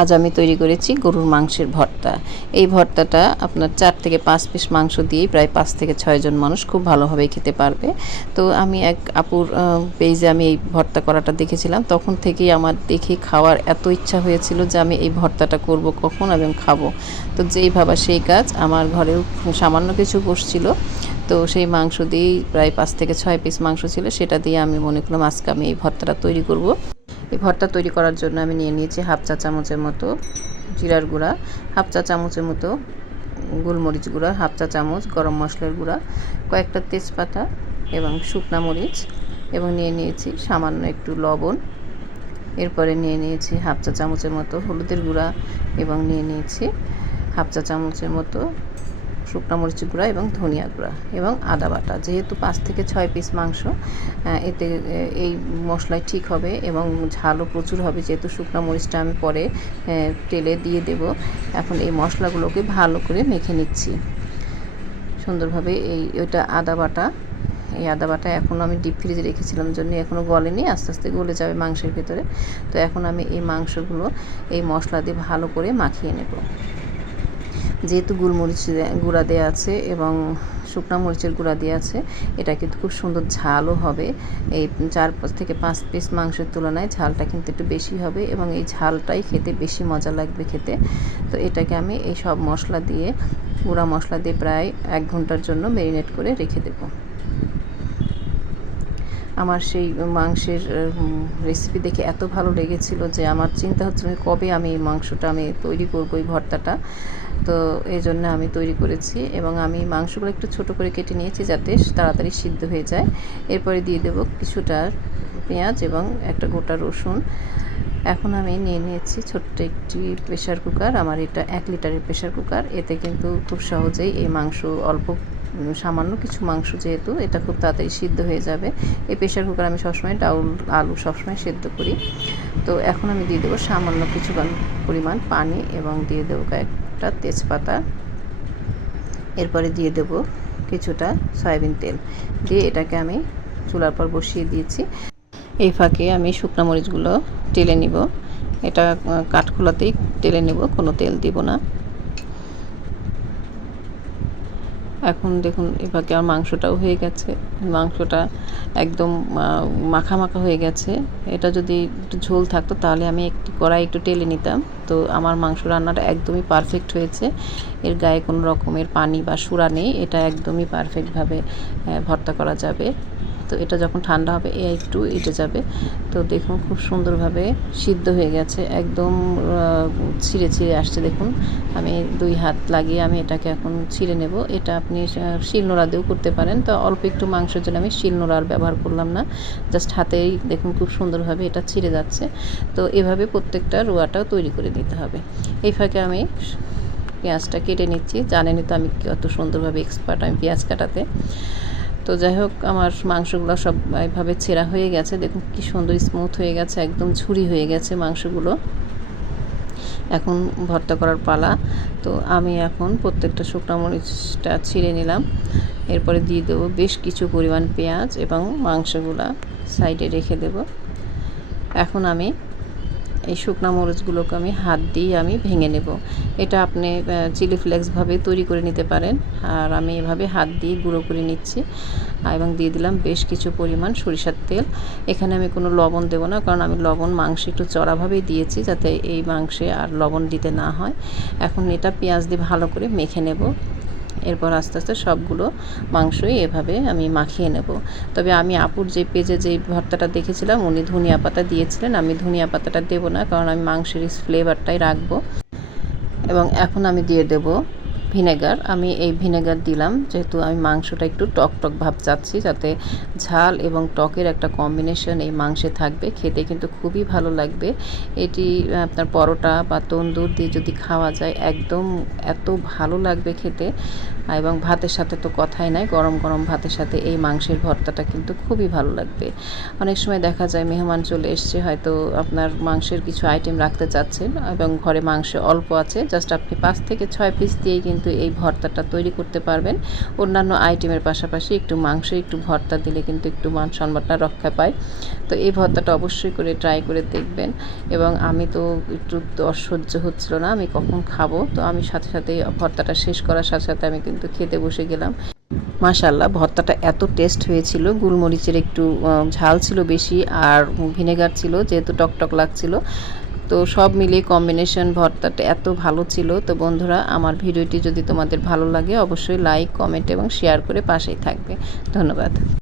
আজ আমি তৈরি করেছি গরুর মাংসের ভর্তা। এই ভর্তাটা আপনার চার থেকে পাঁচ পিস মাংস দিয়েই প্রায় পাঁচ থেকে ছয়জন মানুষ খুব ভালোভাবে খেতে পারবে। তো আমি এক আপুর পেজে আমি এই ভর্তা করাটা দেখেছিলাম। তখন থেকেই আমার দেখে খাওয়ার এত ইচ্ছা হয়েছিল যে আমি এই ভর্তাটা করব কখন এবং খাব। তো যেই ভাবা সেই কাজ আমার ঘরেও সামান্য কিছু বসছিল তো সেই মাংস দিয়েই প্রায় পাঁচ থেকে ছয় পিস মাংস ছিল। সেটা দিয়ে আমি মনে করলাম আজকে আমি এই ভর্তাটা তৈরি করব। এই ভর্তা তৈরি করার জন্য আমি নিয়ে নিয়েছি হাফ চা চামচের মতো জিরার গুঁড়া, হাফ চা চামচের মতো গোলমরিচ গুঁড়া, হাফ চা চামচ গরম মশলার গুঁড়া, কয়েকটা তেজপাতা এবং শুকনা মরিচ এবং নিয়ে নিয়েছি সামান্য একটু লবণ। এরপরে নিয়ে নিয়েছি হাফ চা চামচের মতো হলুদের গুঁড়া এবং নিয়ে নিয়েছি হাফ চা চামচের মতো শুকনো মরিচ গুঁড়া এবং ধনিয়া গুঁড়া এবং আদা বাটা। যেহেতু পাঁচ থেকে ছয় পিস মাংস এতে এই মশলায় ঠিক হবে এবং ঝালও প্রচুর হবে। যেহেতু শুকনো মরিচটা আমি পরে তেলে দিয়ে দেব। এখন এই মশলাগুলোকে ভালো করে মেখে নিচ্ছি। সুন্দরভাবে এই, ওইটা আদা বাটা, এই আদা বাটা এখন আমি ডিপ ফ্রিজে রেখেছিলাম জন্য এখনও গলেনি, আস্তে আস্তে গলে যাবে মাংসের ভেতরে। তো এখন আমি এই মাংসগুলো এই মশলা দিয়ে ভালো করে মাখিয়ে নেব। যেহেতু গুলমরিচ গুঁড়া দেওয়া আছে এবং শুকনো মরিচের গুঁড়া দেওয়া আছে, এটা কিন্তু খুব সুন্দর ঝালও হবে। এই চার থেকে পাঁচ পিস মাংসের তুলনায় ঝালটা কিন্তু একটু বেশি হবে এবং এই ঝালটাই খেতে বেশি মজা লাগবে খেতে। তো এটাকে আমি এই সব মশলা দিয়ে, গুঁড়া মশলা দিয়ে প্রায় এক ঘণ্টার জন্য ম্যারিনেট করে রেখে দেবো। আমার সেই মাংসের রেসিপি দেখে এত ভালো লেগেছিল যে আমার চিন্তা হচ্ছিল কবে আমি এই মাংসটা আমি তৈরি করব, এই ভর্তাটা। তো এই জন্য আমি তৈরি করেছি এবং আমি মাংসগুলো একটু ছোট করে কেটে নিয়েছি যাতে তাড়াতাড়ি সিদ্ধ হয়ে যায়। এরপরে দিয়ে দেবো কিছুটা পেঁয়াজ এবং একটা গোটা রসুন। এখন আমি নিয়ে নিয়েছি ছোট্ট একটি প্রেশার কুকার। আমার এটা এক লিটারের প্রেশার কুকার। এতে কিন্তু খুব সহজেই এই মাংস, অল্প সামান্য কিছু মাংস যেহেতু, এটা খুব তাড়াতাড়ি সিদ্ধ হয়ে যাবে। এই প্রেশার কুকার আমি সবসময় ডাউল, আলু সবসময় সেদ্ধ করি। তো এখন আমি দিয়ে দেবো সামান্য কিছু পরিমাণ পানি এবং দিয়ে দেবো কয়েকটা তেজপাতা। এরপরে দিয়ে দেব কিছুটা সয়াবিন তেল। দিয়ে এটাকে আমি চুলার পর বসিয়ে দিয়েছি। এই ফাঁকে আমি শুকনো মরিচগুলো টেলে নিব। এটা কাঠখোলাতেই টেলে নেব, কোনো তেল দিব না। এখন দেখুন এভাবে আর মাংসটাও হয়ে গেছে। মাংসটা একদম মাখা মাখা হয়ে গেছে। এটা যদি একটু ঝোল থাকতো, তাহলে আমি একটু কড়াই একটু টেলে নিতাম। তো আমার মাংস রান্নাটা একদমই পারফেক্ট হয়েছে। এর গায়ে কোনো রকমের পানি বা সুরা নেই। এটা একদমই পারফেক্টভাবে ভর্তা করা যাবে। তো এটা যখন ঠান্ডা হবে এ একটু এটে যাবে। তো দেখুন খুব সুন্দরভাবে সিদ্ধ হয়ে গেছে, একদম ছিঁড়ে ছিঁড়ে আসছে দেখুন। আমি দুই হাত লাগিয়ে আমি এটাকে এখন ছিঁড়ে নেব। এটা আপনি শিলনোড়া দিয়েও করতে পারেন। তো অল্প একটু মাংসের জন্য আমি শিলনোড়া আর ব্যবহার করলাম না। জাস্ট হাতেই দেখুন খুব সুন্দরভাবে এটা ছিঁড়ে যাচ্ছে। তো এভাবে প্রত্যেকটা রোয়াটাও তৈরি করে নিতে হবে। এই ফাঁকে আমি পেঁয়াজটা কেটে নিচ্ছি। জানেনই তো আমি কত সুন্দরভাবে এক্সপার্ট আমি পেঁয়াজ কাটাতে। তো যাই হোক, আমার মাংসগুলো সব এভাবে ছেঁড়া হয়ে গেছে। দেখুন কি সুন্দর স্মুথ হয়ে গেছে, একদম ঝুরি হয়ে গেছে মাংসগুলো। এখন ভর্তা করার পালা। তো আমি এখন প্রত্যেকটা শুকনো মরিচটা ছিঁড়ে নিলাম। এরপরে দিয়ে দেবো বেশ কিছু পরিমাণ পেঁয়াজ এবং মাংসগুলা সাইডে রেখে দেব। এখন আমি এই শুকনা মরিচগুলোকে আমি হাত দিয়ে আমি ভেঙে নেব। এটা আপনি চিলি ফ্লেক্সভাবে তৈরি করে নিতে পারেন। আর আমি এভাবে হাত দিয়ে গুঁড়ো করে নিচ্ছি। এবং দিয়ে দিলাম বেশ কিছু পরিমাণ সরিষার তেল। এখানে আমি কোনো লবণ দেবো না, কারণ আমি লবণ মাংসে একটু চড়াভাবেই দিয়েছি যাতে এই মাংসে আর লবণ দিতে না হয়। এখন এটা পেঁয়াজ দিয়ে ভালো করে মেখে নেব। এরপর আস্তে আস্তে সবগুলো মাংসই এভাবে আমি মাখিয়ে নেব। তবে আমি আপুর যে পেজে যেই ভর্তাটা দেখেছিলাম, উনি ধনিয়া পাতা দিয়েছিলেন। আমি ধনিয়া পাতাটা দেবো না, কারণ আমি মাংসের ফ্লেভারটাই রাখব। এবং এখন আমি দিয়ে দেব ভিনেগার। আমি এই ভিনেগার দিলাম, যেহেতু আমি মাংসটা একটু টক টক ভাব চাচ্ছি, যাতে ঝাল এবং টকের একটা কম্বিনেশন এই মাংসে থাকবে। খেতে কিন্তু খুবই ভালো লাগবে। এটি আপনার পরোটা বা তন্দুর দিয়ে যদি খাওয়া যায়, একদম এত ভালো লাগবে খেতে। এবং ভাতের সাথে তো কথাই নাই, গরম গরম ভাতের সাথে এই মাংসের ভর্তাটা কিন্তু খুবই ভালো লাগবে। অনেক সময় দেখা যায় মেহমান চলে এসছে, হয়তো আপনার মাংসের কিছু আইটেম রাখতে চাচ্ছেন এবং ঘরে মাংস অল্প আছে জাস্ট আপনি পাঁচ থেকে ছয় পিস দিয়েই কিন্তু কিন্তু এই ভর্তাটা তৈরি করতে পারবেন। অন্যান্য আইটেমের পাশাপাশি একটু মাংস একটু ভর্তা দিলে কিন্তু একটু মান সম্মানটা রক্ষা পায়। তো এই ভর্তাটা অবশ্যই করে ট্রাই করে দেখবেন। এবং আমি তো একটু অসহ্য হচ্ছিল না, আমি কখন খাব? তো আমি সাথে সাথে ভর্তাটা শেষ করার সাথে সাথে আমি কিন্তু খেতে বসে গেলাম। মাশাল্লাহ ভর্তাটা এত টেস্ট হয়েছিল। গুলমরিচের একটু ঝাল ছিল বেশি আর ভিনেগার ছিল, যেহেতু টকটক লাগছিল। তো সব মিলিয়ে কম্বিনেশন ভর্তাটা এত ভালো ছিল। তো বন্ধুরা, আমার ভিডিওটি যদি তোমাদের ভালো লাগে, অবশ্যই লাইক কমেন্ট এবং শেয়ার করে পাশেই থাকবে। ধন্যবাদ।